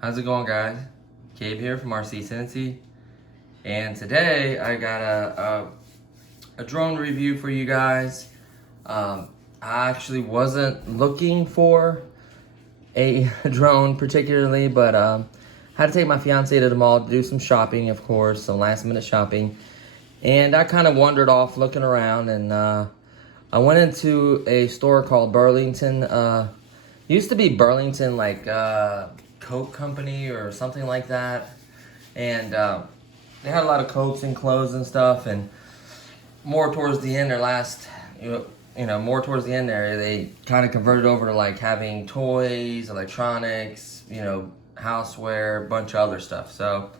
How's it going, guys? Gabe here from RC Cincy, and today I got a drone review for you guys. I actually wasn't looking for a drone particularly, but had to take my fiance to the mall to do some shopping, of course, some last minute shopping, and I kind of wandered off looking around, and I went into a store called Burlington. Used to be Burlington, like Coke Company or something like that, and they had a lot of coats and clothes and stuff. And more towards the end, more towards the end there, they kind of converted over to like having toys, electronics, houseware, a bunch of other stuff. So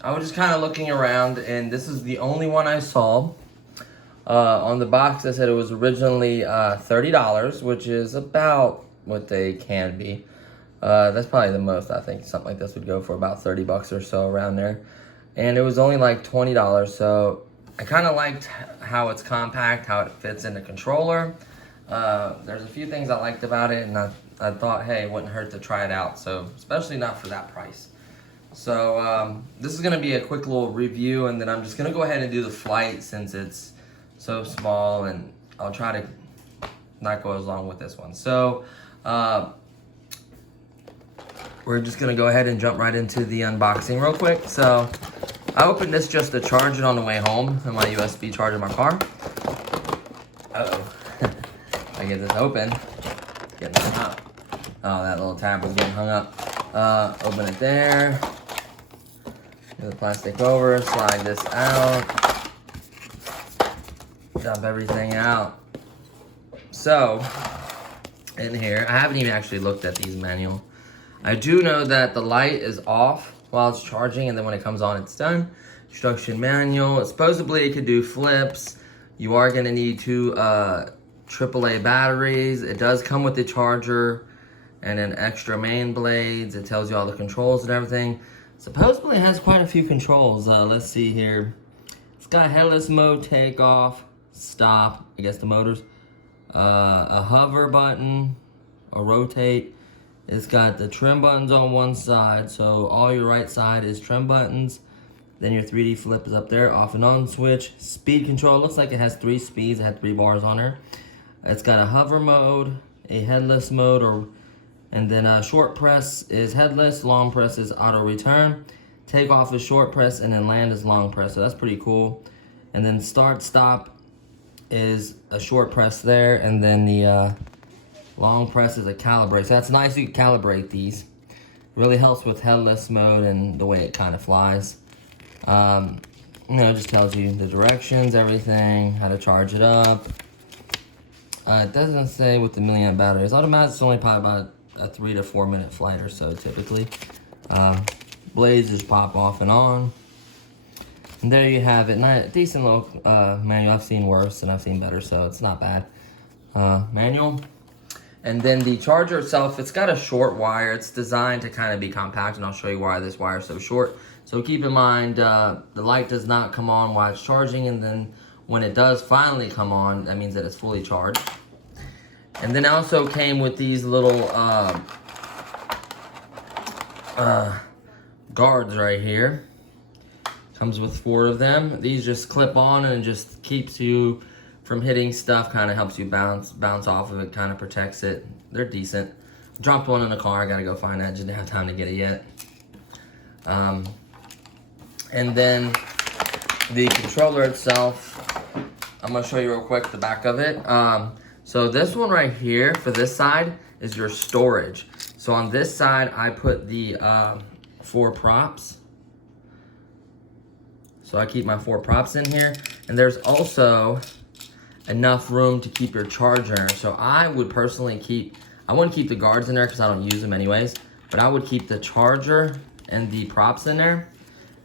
I was just kind of looking around, and this is the only one I saw. On the box, I said it was originally $30, which is about what they can be. That's probably the most. I think something like this would go for about 30 bucks or so, around there. And it was only like $20, so I kind of liked how it's compact, how it fits in the controller. There's a few things I liked about it, and I thought, hey, it wouldn't hurt to try it out, so especially not for that price. So this is going to be a quick little review, and then I'm just going to go ahead and do the flight since it's so small, and I'll try to not go as long with this one. So we're just gonna go ahead and jump right into the unboxing real quick. So I opened this just to charge it on the way home in my USB charger in my car. I get this open, getting hung up. Oh, that little tab was getting hung up. Open it there, get the plastic over, slide this out, dump everything out. So in here, I haven't even actually looked at these manual. I do know that the light is off while it's charging, and then when it comes on, it's done. Instruction manual. Supposedly it could do flips. You are going to need two AAA batteries. It does come with the charger and an extra main blades. It tells you all the controls and everything. Supposedly it has quite a few controls. Let's see here. It's got headless mode, takeoff, stop, I guess the motors, a hover button, a rotate. It's got the trim buttons on one side, so all your right side is trim buttons. Then your 3D flip is up there, off and on switch. Speed control, looks like it has 3 speeds. It had 3 bars on there. It's got a hover mode, a headless mode, and then short press is headless, long press is auto return. Take off is short press, and then land is long press, so that's pretty cool. And then start stop is a short press there, and then the long press is a calibrate. So that's nice, you can calibrate these. Really helps with headless mode and the way it kind of flies. It just tells you the directions, everything, how to charge it up. It doesn't say what the milliamp battery is. Automatic, it's only probably about a 3 to 4 minute flight or so typically. Blades just pop off and on. And there you have it. Decent little manual. I've seen worse and I've seen better, so it's not bad. Manual. And then the charger itself, it's got a short wire. It's designed to kind of be compact, and I'll show you why this wire is so short. So keep in mind, the light does not come on while it's charging, and then when it does finally come on, that means that it's fully charged. And then it also came with these little guards right here. Comes with 4 of them. These just clip on, and it just keeps you from hitting stuff, kind of helps you bounce off of it, kind of protects it. They're decent. Dropped one in the car, I gotta go find that, just didn't have time to get it yet. And then the controller itself, I'm gonna show you real quick the back of it. So this one right here, for this side, is your storage. So on this side, I put the 4 props. So I keep my 4 props in here, and there's also enough room to keep your charger. So I would personally I wouldn't keep the guards in there because I don't use them anyways, but I would keep the charger and the props in there,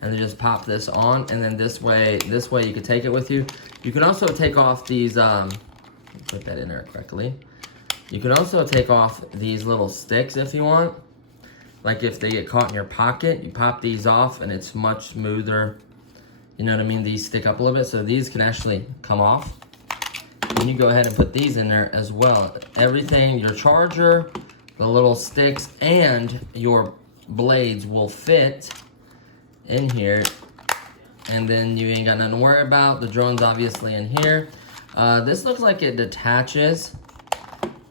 and then just pop this on, and then this way you could take it with you. You can also take off these, put that in there correctly. You can also take off these little sticks if you want. Like if they get caught in your pocket, you pop these off and it's much smoother. You know what I mean? These stick up a little bit, so these can actually come off. And you go ahead and put these in there as well. Everything, your charger, the little sticks, and your blades will fit in here, and then you ain't got nothing to worry about. The drone's obviously in here. This looks like it detaches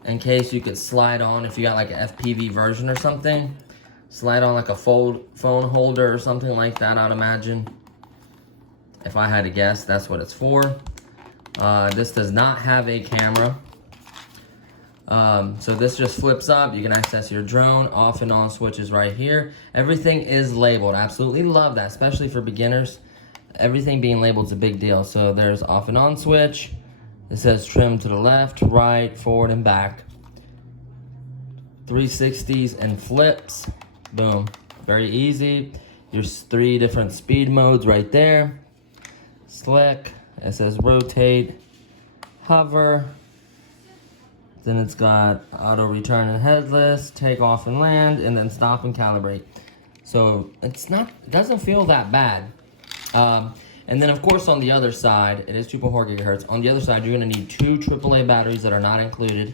in case you could slide on if you got like an FPV version or something. Slide on like a phone holder or something like that, I'd imagine. If I had to guess, that's what it's for. This does not have a camera. So this just flips up. You can access your drone. Off and on switches right here. Everything is labeled. Absolutely love that, especially for beginners. Everything being labeled is a big deal. So there's off and on switch. It says trim to the left, right, forward, and back. 360s and flips. Boom. Very easy. There's 3 different speed modes right there. Slick. It says rotate, hover. Then it's got auto return and headless, take off and land, and then stop and calibrate. So it doesn't feel that bad. And then of course on the other side, it is 2.4 gigahertz. On the other side, you're gonna need 2 AAA batteries that are not included.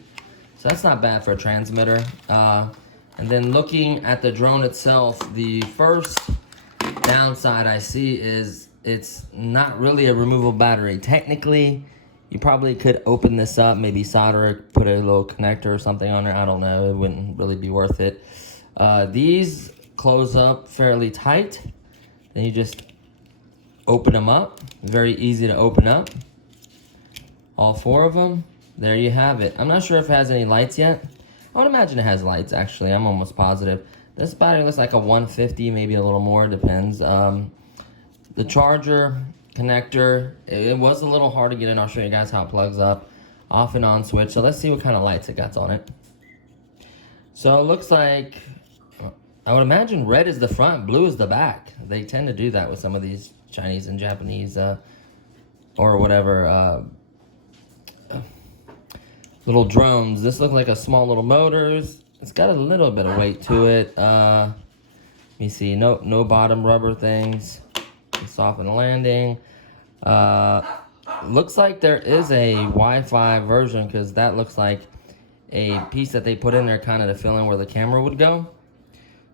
So that's not bad for a transmitter. And then looking at the drone itself, the first downside I see is it's not really a removable battery. Technically, you probably could open this up, maybe solder it, put a little connector or something on there. I don't know, it wouldn't really be worth it. These close up fairly tight. Then you just open them up. Very easy to open up. All 4 of them. There you have it. I'm not sure if it has any lights yet. I would imagine it has lights, actually. I'm almost positive. This battery looks like a 150, maybe a little more, depends. The charger connector, it was a little hard to get in. I'll show you guys how it plugs up. Off and on switch. So let's see what kind of lights it got on it. So it looks like, I would imagine red is the front, blue is the back. They tend to do that with some of these Chinese and Japanese or whatever little drones. This looks like a small little motors. It's got a little bit of weight to it. Let me see, no bottom rubber things. Soften the landing. Looks like there is a Wi-Fi version, because that looks like a piece that they put in there kind of to fill in where the camera would go.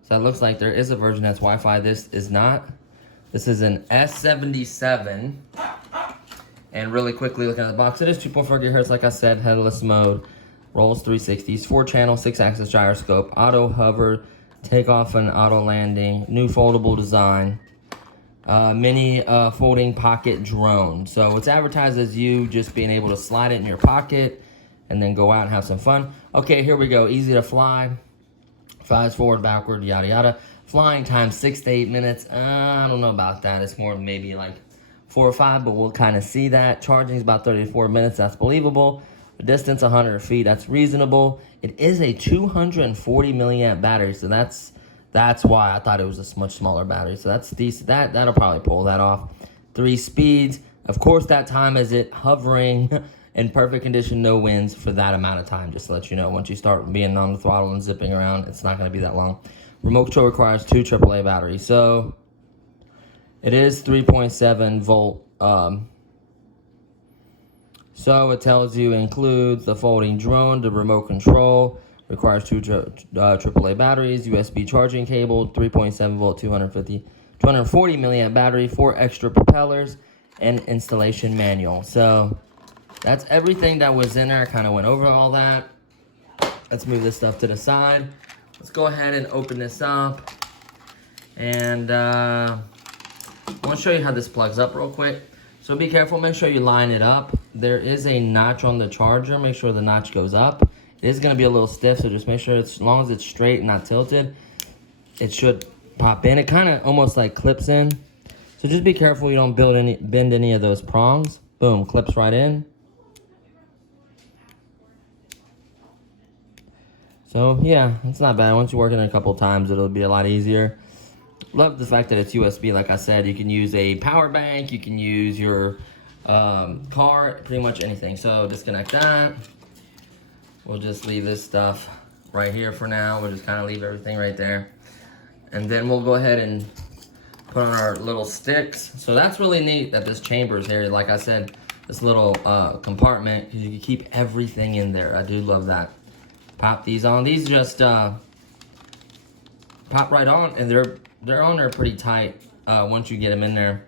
So it looks like there is a version that's Wi-Fi. This is not. This is an S77. And really quickly looking at the box, it is 2.4 gigahertz, like I said, headless mode, rolls 360s, 4-channel, 6-axis gyroscope, auto hover, takeoff and auto landing, new foldable design, mini folding pocket drone. So it's advertised as you just being able to slide it in your pocket and then go out and have some fun. Okay, here we go. Easy to fly. Flies forward, backward, yada yada. Flying time 6 to 8 minutes. I don't know about that. It's more maybe like 4 or 5, but we'll kind of see that. Charging is about 30 to 40 minutes. That's believable. The distance 100 feet. That's reasonable. It is a 240 milliamp battery, so that's why I thought it was a much smaller battery. So that's decent. That'll probably pull that off. 3 speeds. Of course, that time is it hovering in perfect condition, no winds for that amount of time. Just to let you know, once you start being on the throttle and zipping around, it's not going to be that long. Remote control requires 2 AAA batteries. So it is 3.7 volt. So it tells you includes the folding drone, the remote control, requires 2 AAA batteries, USB charging cable, 3.7 volt, 240 milliamp battery, 4 extra propellers, and installation manual. So that's everything that was in there. I kind of went over all that. Let's move this stuff to the side. Let's go ahead and open this up. And I want to show you how this plugs up real quick. So be careful, make sure you line it up. There is a notch on the charger. Make sure the notch goes up. It is going to be a little stiff, so just make sure as long as it's straight and not tilted, it should pop in. It kind of almost like clips in. So just be careful you don't bend any of those prongs. Boom, clips right in. So yeah, it's not bad. Once you work it a couple times, it'll be a lot easier. Love the fact that it's USB. Like I said, you can use a power bank, you can use your car, pretty much anything. So disconnect that. We'll just leave this stuff right here for now. We'll just kind of leave everything right there. And then we'll go ahead and put on our little sticks. So that's really neat that this chamber is here. Like I said, this little compartment, because you can keep everything in there. I do love that. Pop these on. These just pop right on, and they're on there pretty tight once you get them in there.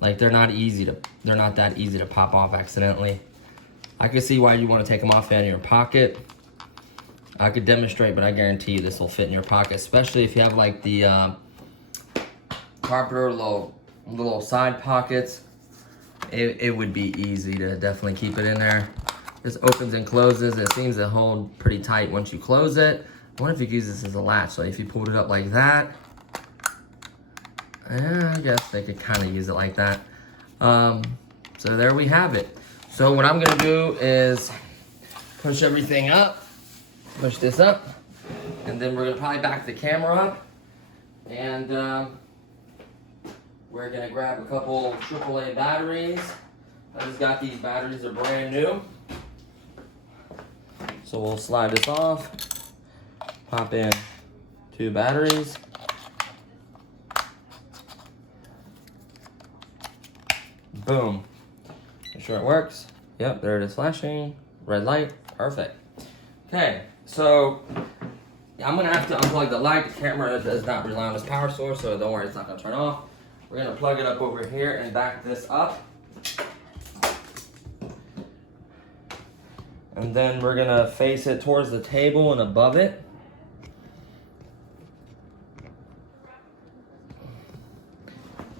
Like they're not that easy to pop off accidentally. I can see why you want to take them off out of your pocket. I could demonstrate, but I guarantee you this will fit in your pocket, especially if you have like the carpenter little side pockets. It would be easy to definitely keep it in there. This opens and closes. It seems to hold pretty tight once you close it. I wonder if you could use this as a latch. So if you pulled it up like that, I guess they could kind of use it like that. So there we have it. So what I'm gonna do is push everything up, push this up, and then we're gonna probably back the camera up, and we're gonna grab a couple AAA batteries. I just got these batteries, they're brand new. So we'll slide this off, pop in 2 batteries. Boom. Make sure it works. Yep, there it is flashing. Red light, perfect. Okay, so I'm gonna have to unplug the light. The camera does not rely on this power source, so don't worry, it's not gonna turn off. We're gonna plug it up over here and back this up. And then we're gonna face it towards the table and above it.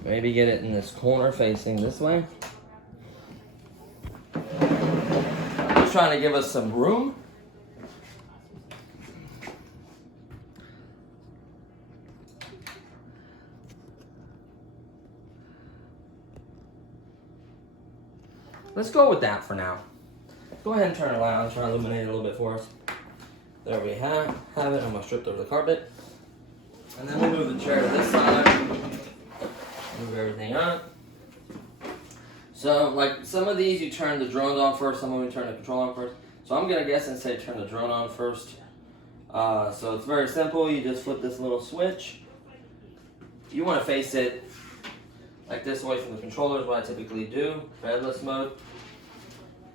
Maybe get it in this corner facing this way. Just trying to give us some room. Let's go with that for now. Go ahead and turn the light on, try to illuminate it a little bit for us. There we have it. I'm gonna strip over the carpet. And then we'll move the chair to this side. Move everything up. So, like some of these, you turn the drones on first. Some of them you turn the control on first. So I'm gonna guess and say turn the drone on first. So it's very simple. You just flip this little switch. You want to face it like this away from the controller is what I typically do. Redless mode.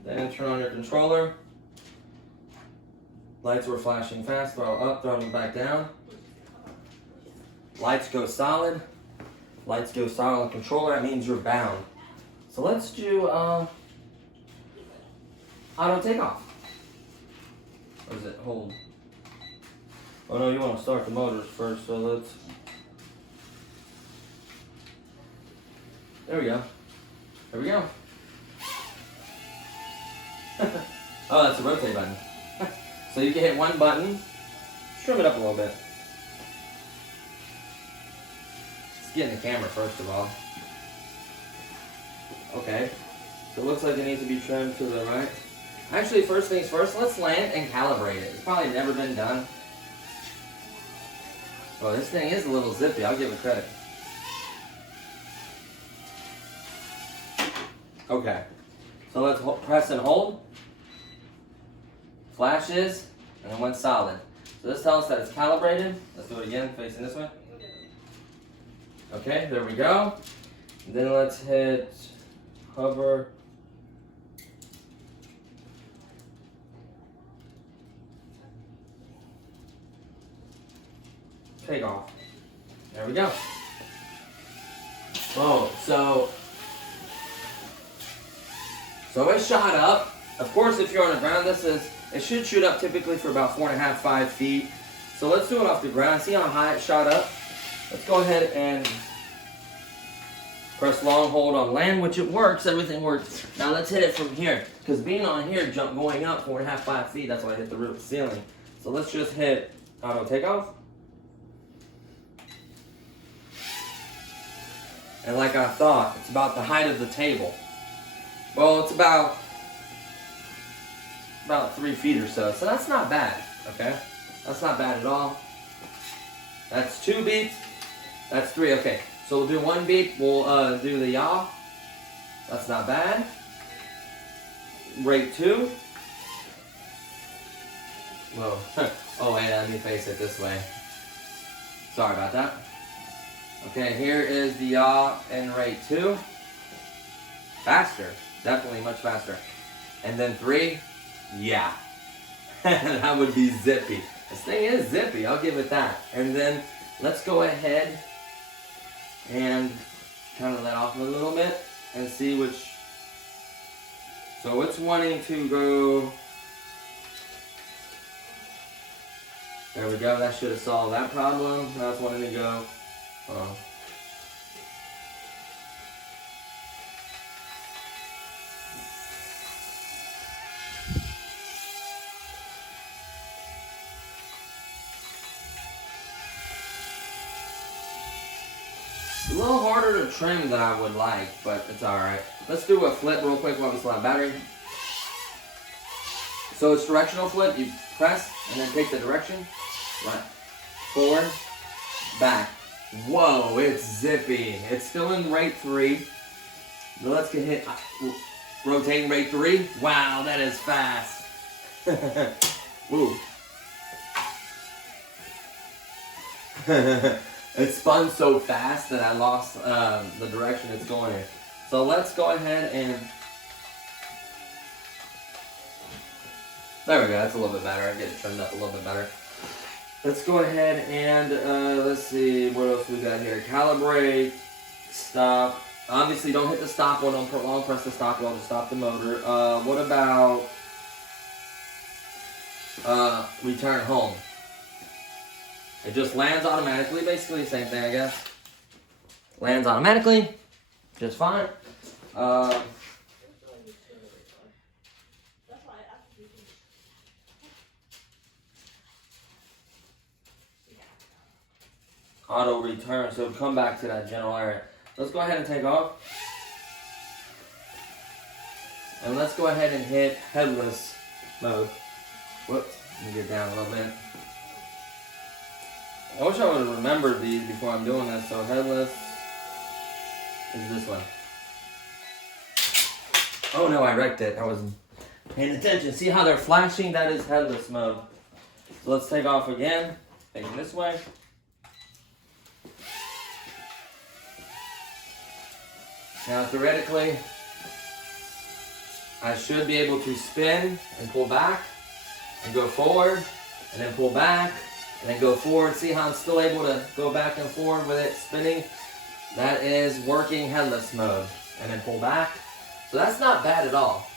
Then turn on your controller. Lights were flashing fast. Throttle up, throttle back down. Lights go solid. Lights go solid on the controller. That means you're bound. So let's do auto takeoff. Or does it hold? Oh no, you want to start the motors first. So let's. There we go. There we go. Oh, that's the rotate button. So you can hit one button, trim it up a little bit. Let's get in the camera first of all. Okay, so it looks like it needs to be trimmed to the right. Actually, first things first, let's land and calibrate it. It's probably never been done. Oh, this thing is a little zippy, I'll give it credit. Okay, so let's press and hold. Flashes, and then went solid. So this tells us that it's calibrated. Let's do it again, facing this way. Okay, there we go. And then let's hit hover. Take off. There we go. Whoa, so it shot up. Of course, if you're on the ground, it should shoot up typically for about 4.5, 5 feet. So let's do it off the ground. See how high it shot up? Let's go ahead and press long hold on land, which it works. Everything works. Now let's hit it from here. Because being on here, going up 4.5, 5 feet, that's why I hit the roof ceiling. So let's just hit auto takeoff. And like I thought, it's about the height of the table. Well, it's about 3 feet or so. So that's not bad, okay? That's not bad at all. That's 2 beeps. That's 3, okay. So we'll do 1 beep. We'll do the yaw. That's not bad. Rate 2. Whoa. Oh, wait, let me face it this way. Sorry about that. Okay, here is the yaw in rate 2. Faster. Definitely much faster. And then 3. Yeah. That would be zippy. This thing is zippy, I'll give it that. And then let's go ahead and kind of let off a little bit and see which. So it's wanting to go. There we go, that should have solved that problem. Now it's wanting to go. A little harder to trim than I would like, but it's alright. Let's do a flip real quick while we still have battery. So it's directional flip. You press and then take the direction. Right. Forward. Back. Whoa, it's zippy. It's still in rate 3. Now let's get hit. Rotating rate 3. Wow, that is fast. Woo. It spun so fast that I lost the direction it's going in. So let's go ahead and... There we go, that's a little bit better. I get it trimmed up a little bit better. Let's go ahead and, let's see, what else we got here? Calibrate, stop. Obviously, don't hit the stop one. Don't long press the stop one to stop the motor. What about return home? It just lands automatically, basically the same thing, I guess. Lands automatically, just fine. Auto return, so come back to that general area. Let's go ahead and take off. And let's go ahead and hit headless mode. Whoops, let me get down a little bit. I wish I would have remembered these before I'm doing this. So headless is this one. Oh no, I wrecked it. I wasn't paying attention. See how they're flashing? That is headless mode. So let's take off again. Facing this way. Now theoretically, I should be able to spin and pull back and go forward and then pull back and then go forward. See how I'm still able to go back and forward with it spinning? That is working headless mode. And then pull back. So that's not bad at all.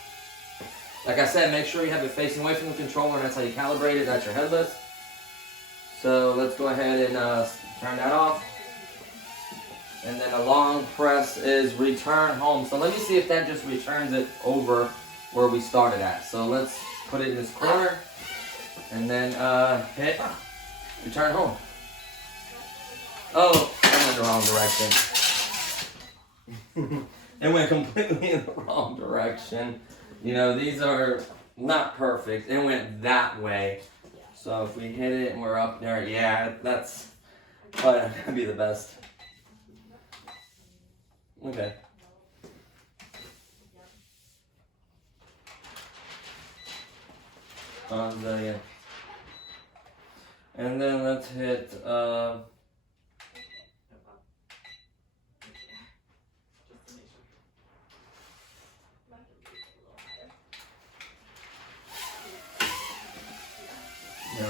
Like I said, make sure you have it facing away from the controller, and that's how you calibrate it. That's your headless. So let's go ahead and turn that off. And then a long press is return home. So let me see if that just returns it over where we started at. So let's put it in this corner and then hit return home. Oh, I went the wrong direction. It went completely in the wrong direction. You know, these are not perfect. It went that way. So if we hit it and we're up there, yeah, that's probably not gonna be the best. Okay. Yeah. And then let's hit there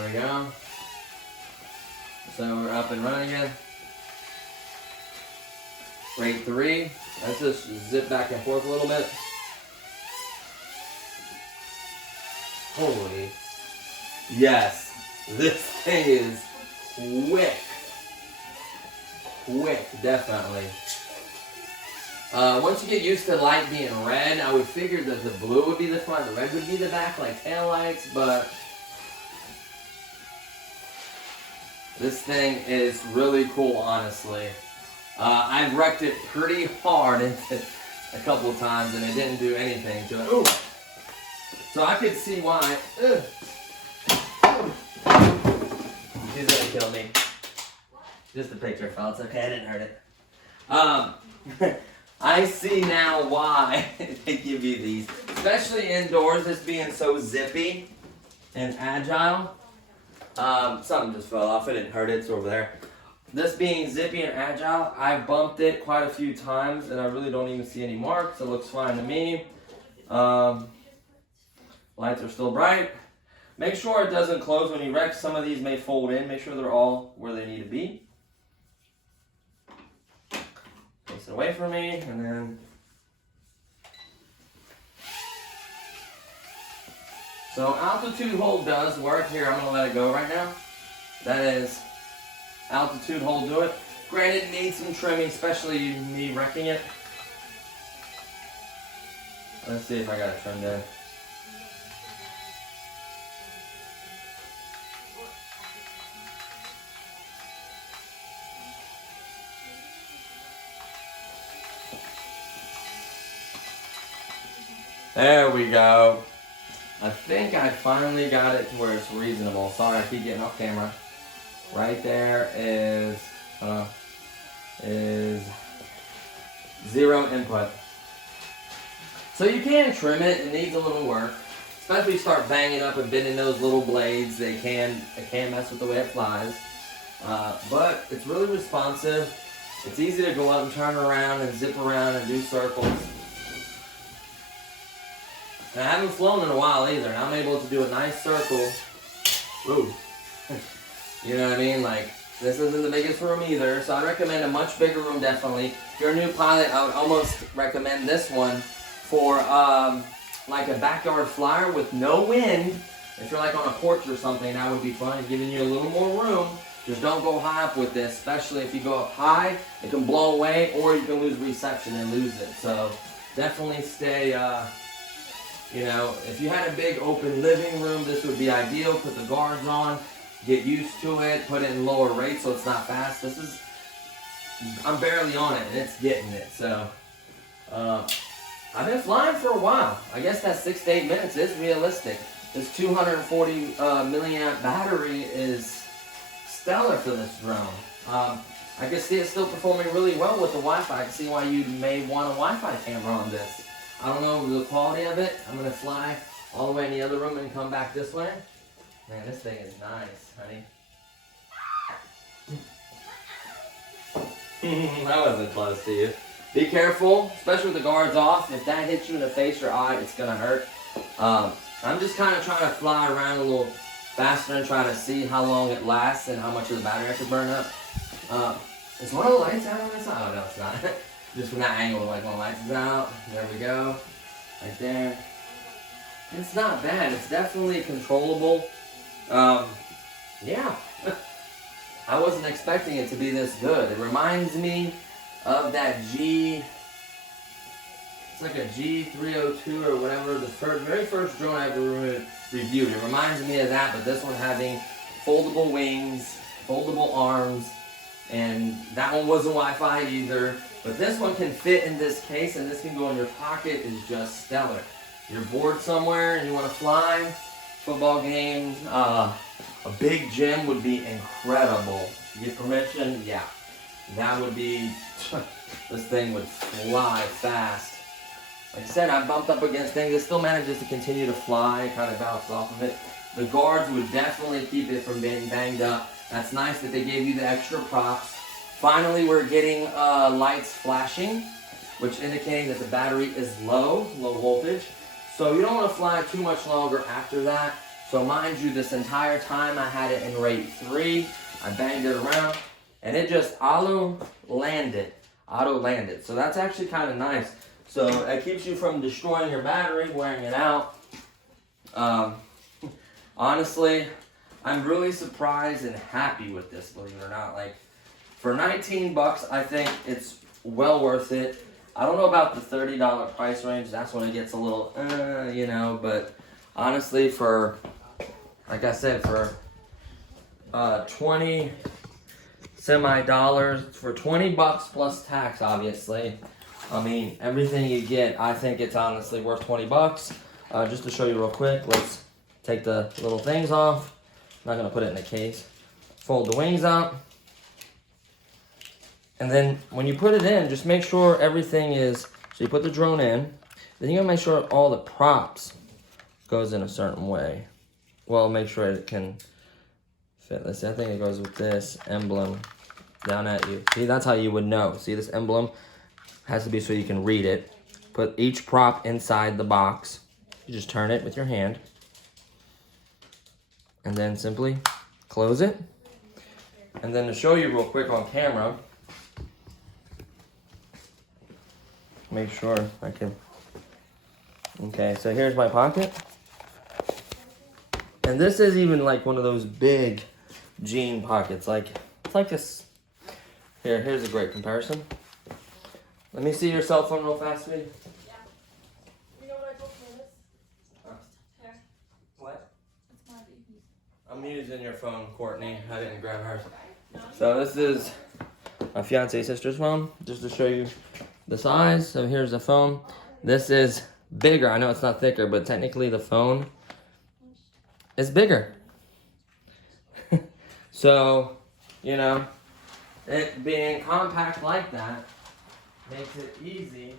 we go. So we're up and running again. Rate 3. Let's just zip back and forth a little bit. Holy. Yes. This thing is quick. Quick, definitely. Once you get used to light being red, I would figure that the blue would be the front, the red would be the back, like tail lights, but this thing is really cool, honestly. I've wrecked it pretty hard a couple of times, and it didn't do anything to it. Ooh. So I could see why. She's gonna kill me. Just a picture, fellas. Okay, I didn't hurt it. I see now why they give you these, especially indoors. This being so zippy and agile. Something just fell off. It didn't hurt it. It's over there. This being zippy and agile, I bumped it quite a few times, and I really don't even see any marks. It looks fine to me. Lights are still bright. Make sure it doesn't close when you wreck. Some of these may fold in. Make sure they're all where they need to be. Place it away from me, and then... So altitude hold does work. Here, I'm going to let it go right now. That is altitude hold do it. Granted, it needs some trimming, especially me wrecking it. Let's see if I got it trimmed in. There we go. I think I finally got it to where it's reasonable. Sorry, I keep getting off camera. Right there is 0 input. So you can trim it. It needs a little work. Especially if you start banging up and bending those little blades. It can mess with the way it flies. But it's really responsive. It's easy to go up and turn around and zip around and do circles. And I haven't flown in a while either, and I'm able to do a nice circle. Ooh. You know what I mean? Like, this isn't the biggest room either, so I recommend a much bigger room, definitely. If you're a new pilot, I would almost recommend this one for like a backyard flyer with no wind. If you're like on a porch or something, that would be fun, giving you a little more room. Just don't go high up with this, especially if you go up high, it can blow away, or you can lose reception and lose it. So definitely stay... You know, if you had a big open living room, this would be ideal. Put the guards on, get used to it, put it in lower rate so it's not fast. I'm barely on it and it's getting it. So, I've been flying for a while. I guess that 6 to 8 minutes is realistic. This 240 milliamp battery is stellar for this drone. I can see it still performing really well with the Wi-Fi. I can see why you may want a Wi-Fi camera on this. I don't know the quality of it. I'm going to fly all the way in the other room and come back this way. Man, this thing is nice, honey. That wasn't close to you. Be careful, especially with the guards off. If that hits you in the face or eye, it's going to hurt. I'm just kind of trying to fly around a little faster and try to see how long it lasts and how much of the battery I could burn up. Is one of the lights out on this side? Oh, no, it's not. Just from that angle, like when the lights is out. There we go. Right there. It's not bad. It's definitely controllable. Yeah. I wasn't expecting it to be this good. It reminds me of that it's like a G302 or whatever, the very first drone I ever reviewed. It reminds me of that, but this one having foldable wings, foldable arms, and that one wasn't Wi-Fi either. But this one can fit in this case, and this can go in your pocket. Is just stellar. You're bored somewhere and you want to fly, football games, a big gym would be incredible. You get permission? Yeah. That would be, this thing would fly fast. Like I said, I bumped up against things. It still manages to continue to fly, kind of bounce off of it. The guards would definitely keep it from being banged up. That's nice that they gave you the extra props. Finally, we're getting lights flashing, which indicating that the battery is low voltage. So you don't want to fly too much longer after that. So mind you, this entire time I had it in rate 3. I banged it around, and it just auto landed. So that's actually kind of nice. So it keeps you from destroying your battery, wearing it out. Honestly, I'm really surprised and happy with this, believe it or not. Like, for 19 bucks, I think it's well worth it. I don't know about the $30 price range. That's when it gets a little, you know, but honestly, for, like I said, for 20 semi-dollars, for 20 bucks plus tax, obviously. I mean, everything you get, I think it's honestly worth 20 bucks. Just to show you real quick, let's take the little things off. I'm not gonna put it in a case. Fold the wings up. And then when you put it in, just make sure everything is, so you put the drone in, then you gotta make sure all the props goes in a certain way. Well, make sure it can fit. Let's see, I think it goes with this emblem down at you. See, that's how you would know. See, this emblem has to be so you can read it. Put each prop inside the box. You just turn it with your hand. and then simply close it. And then to show you real quick on camera, make sure I can. Okay, so here's my pocket. And this is even like one of those big jean pockets. Like, it's like this. Here's a great comparison. Let me see your cell phone real fast, sweetie. Yeah. You know what I told you this? Here. What? It's my baby. I'm using your phone, Courtney. I didn't grab hers. So this is my fiance's sister's phone, just to show you the size. So here's the phone. This is bigger. I know it's not thicker, but technically the phone is bigger. So, you know, it being compact like that makes it easy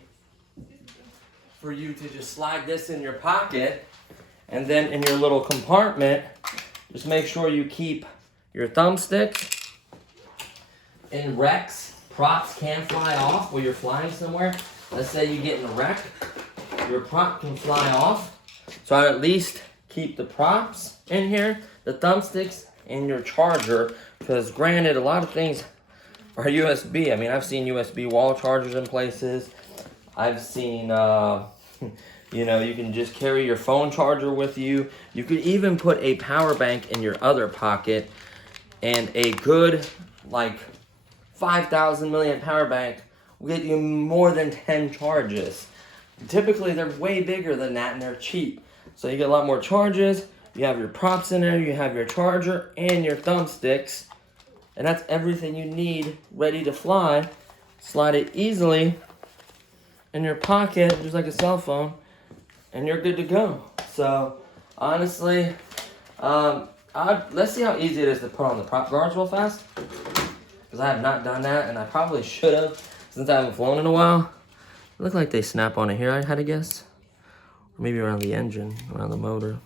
for you to just slide this in your pocket, and then in your little compartment, just make sure you keep your thumbstick. In wrecks, props can fly off while you're flying somewhere. Let's say you get in a wreck, your prop can fly off. So I at least keep the props in here, the thumbsticks, and your charger. Because granted, a lot of things are USB. I mean, I've seen USB wall chargers in places. I've seen, you know, you can just carry your phone charger with you. You could even put a power bank in your other pocket, and a good, like, 5,000 milliamp power bank will get you more than 10 charges. Typically, they're way bigger than that, and they're cheap. So you get a lot more charges. You have your props in there, you have your charger, and your thumbsticks. And that's everything you need ready to fly. Slide it easily in your pocket, just like a cell phone, and you're good to go. So, honestly, let's see how easy it is to put on the prop guards real fast. Because I have not done that, and I probably should have, since I haven't flown in a while. They look like they snap on it here, I had to guess. Or maybe around the engine, around the motor.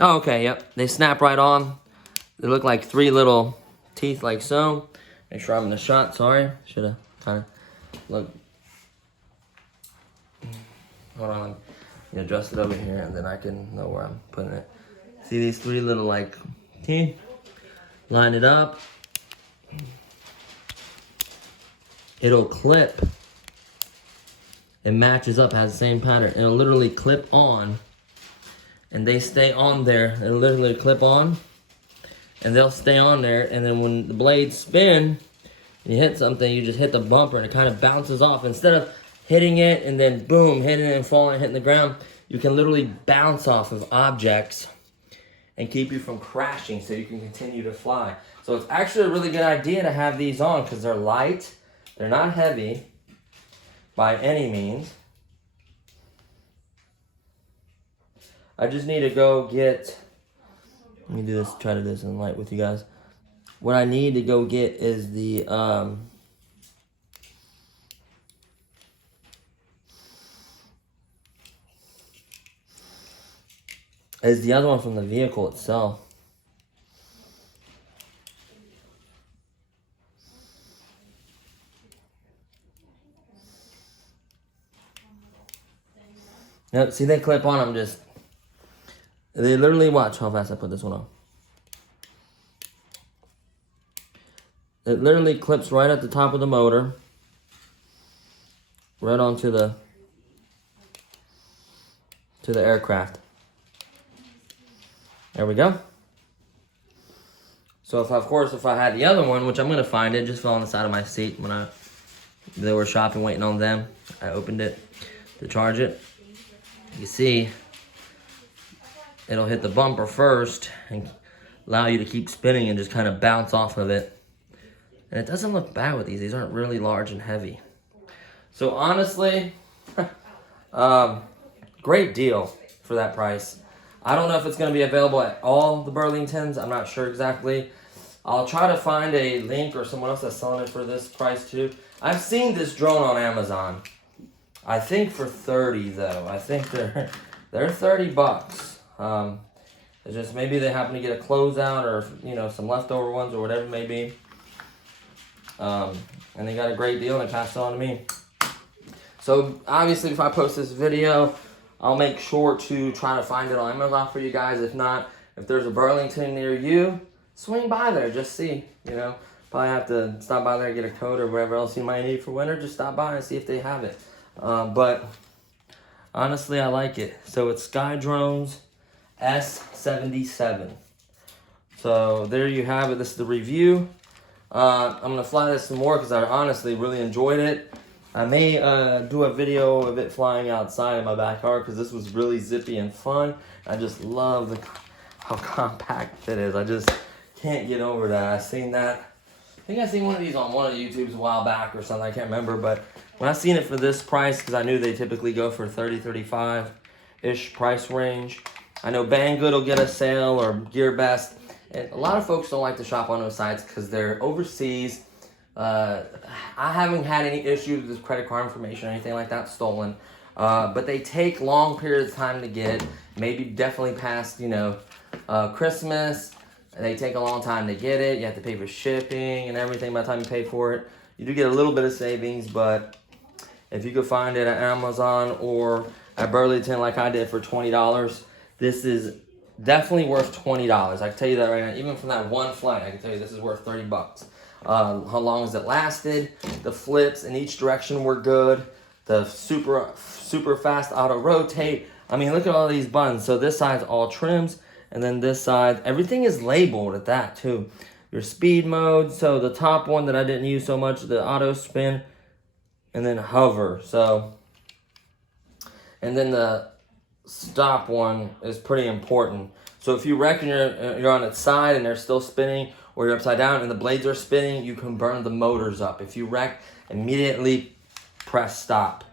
Oh, okay, yep. They snap right on. They look like 3 little teeth like so. Make sure I'm in the shot, sorry. Should have kind of looked. Hold on, let me adjust it over here, and then I can know where I'm putting it. See these 3 little like teeth? Line it up. It'll clip. It matches up, has the same pattern. It'll literally clip on, and they stay on there. It'll literally clip on, and they'll stay on there. And then when the blades spin, you hit something, you just hit the bumper, and it kind of bounces off. Instead of hitting it and then boom, hitting it and falling, hitting the ground, you can literally bounce off of objects and keep you from crashing, so you can continue to fly. So it's actually a really good idea to have these on, because they're light. They're not heavy by any means. I just need to go get, let me do this, try to do this in light with you guys. What I need to go get is the, other one from the vehicle itself. Yep, see they clip on them they literally, watch how fast I put this one on. It literally clips right at the top of the motor. Right onto the aircraft. There we go. So if I had the other one, which I'm gonna find it, just fell on the side of my seat when they were shopping, waiting on them. I opened it to charge it. You see, it'll hit the bumper first and allow you to keep spinning and just kind of bounce off of it. And it doesn't look bad with these. These aren't really large and heavy. So honestly, great deal for that price. I don't know if it's going to be available at all the Burlingtons. I'm not sure exactly. I'll try to find a link or someone else that's selling it for this price too. I've seen this drone on Amazon. I think for 30 though. I think they're $30. It's just maybe they happen to get a closeout, or you know, some leftover ones or whatever it may be. And they got a great deal and they passed it on to me. So obviously if I post this video, I'll make sure to try to find it on Amazon for you guys. If not, if there's a Burlington near you, swing by there, just see, you know. Probably have to stop by there and get a coat or whatever else you might need for winter. Just stop by and see if they have it. But honestly, I like it. So it's Skydrones S77. So there you have it. This is the review. I'm going to fly this some more because I honestly really enjoyed it. I may do a video of it flying outside in my backyard because this was really zippy and fun. I just love how compact it is. I just can't get over that. I seen that. I think I seen one of these on one of the YouTubes a while back or something. I can't remember. But when I seen it for this price, because I knew they typically go for 30, 35-ish price range. I know Banggood will get a sale or Gear Best. And a lot of folks don't like to shop on those sites because they're overseas. I haven't had any issues with credit card information or anything like that stolen. But they take long periods of time to get. Maybe definitely past, you know, Christmas. They take a long time to get it. You have to pay for shipping and everything by the time you pay for it. You do get a little bit of savings, but if you could find it at Amazon or at Burlington like I did for $20, this is definitely worth $20. I can tell you that right now. Even from that one flight, I can tell you this is worth $30. How long has it lasted? The flips in each direction were good. The super fast auto rotate. I mean, look at all these buttons. So this side's all trims. And then this side, everything is labeled at that too. Your speed mode, so the top one that I didn't use so much, the auto spin, and then hover. So, and then the stop one is pretty important. So if you reckon you're on its side and they're still spinning, or you're upside down and the blades are spinning, you can burn the motors up. If you wreck, immediately press stop.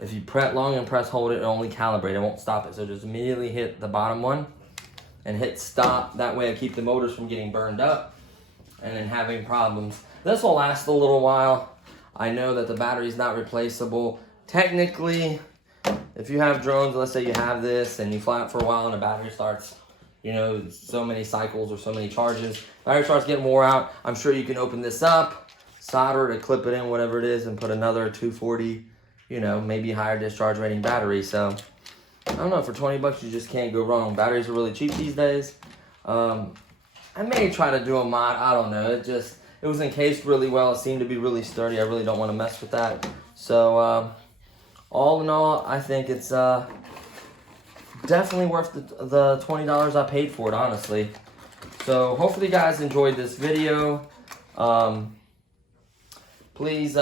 If you press long and press hold, it only calibrate. It won't stop it. So just immediately hit the bottom one and hit stop. That way I keep the motors from getting burned up and then having problems. This will last a little while. I know that the battery is not replaceable. Technically, if you have drones, let's say you have this and you fly it for a while and the battery starts, you know, so many cycles or so many charges, battery starts getting wore out. I'm sure you can open this up, solder it, clip it in, whatever it is, and put another 240, you know, maybe higher discharge rating battery. So I don't know, for 20 bucks you just can't go wrong. Batteries are really cheap these days. I may try to do a mod, I don't know. It was encased really well. It seemed to be really sturdy. I really don't want to mess with that. So all in all, I think it's definitely worth the $20 I paid for it, honestly. So hopefully you guys enjoyed this video. Please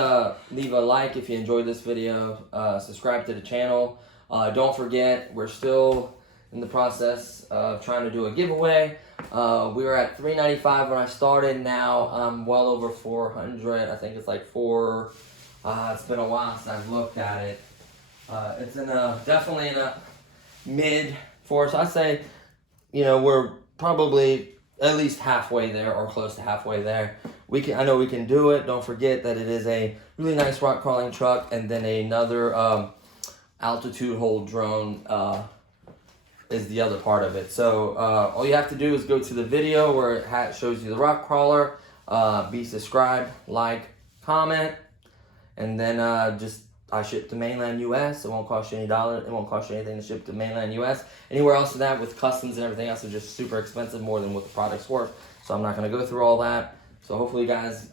leave a like if you enjoyed this video. Subscribe to the channel. Don't forget, we're still in the process of trying to do a giveaway. We were at $395 when I started. Now I'm well over 400. I think it's like it's been a while since I've looked at it. It's definitely in a mid four. So I say, you know, we're probably at least halfway there or close to halfway there. I know we can do it. Don't forget that it is a really nice rock crawling truck, and then another altitude hold drone is the other part of it. So all you have to do is go to the video where it shows you the rock crawler. Be subscribed, like, comment, and then I ship to mainland US. It won't cost you any dollars. It won't cost you anything to ship to mainland US. Anywhere else than that with customs and everything else is just super expensive, more than what the product's worth. So I'm not going to go through all that. So hopefully you guys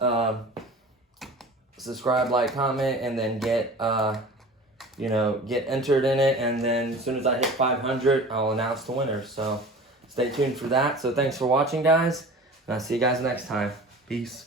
subscribe, like, comment, and then get entered in it. And then as soon as I hit 500, I'll announce the winners. So stay tuned for that. So thanks for watching, guys. And I'll see you guys next time. Peace.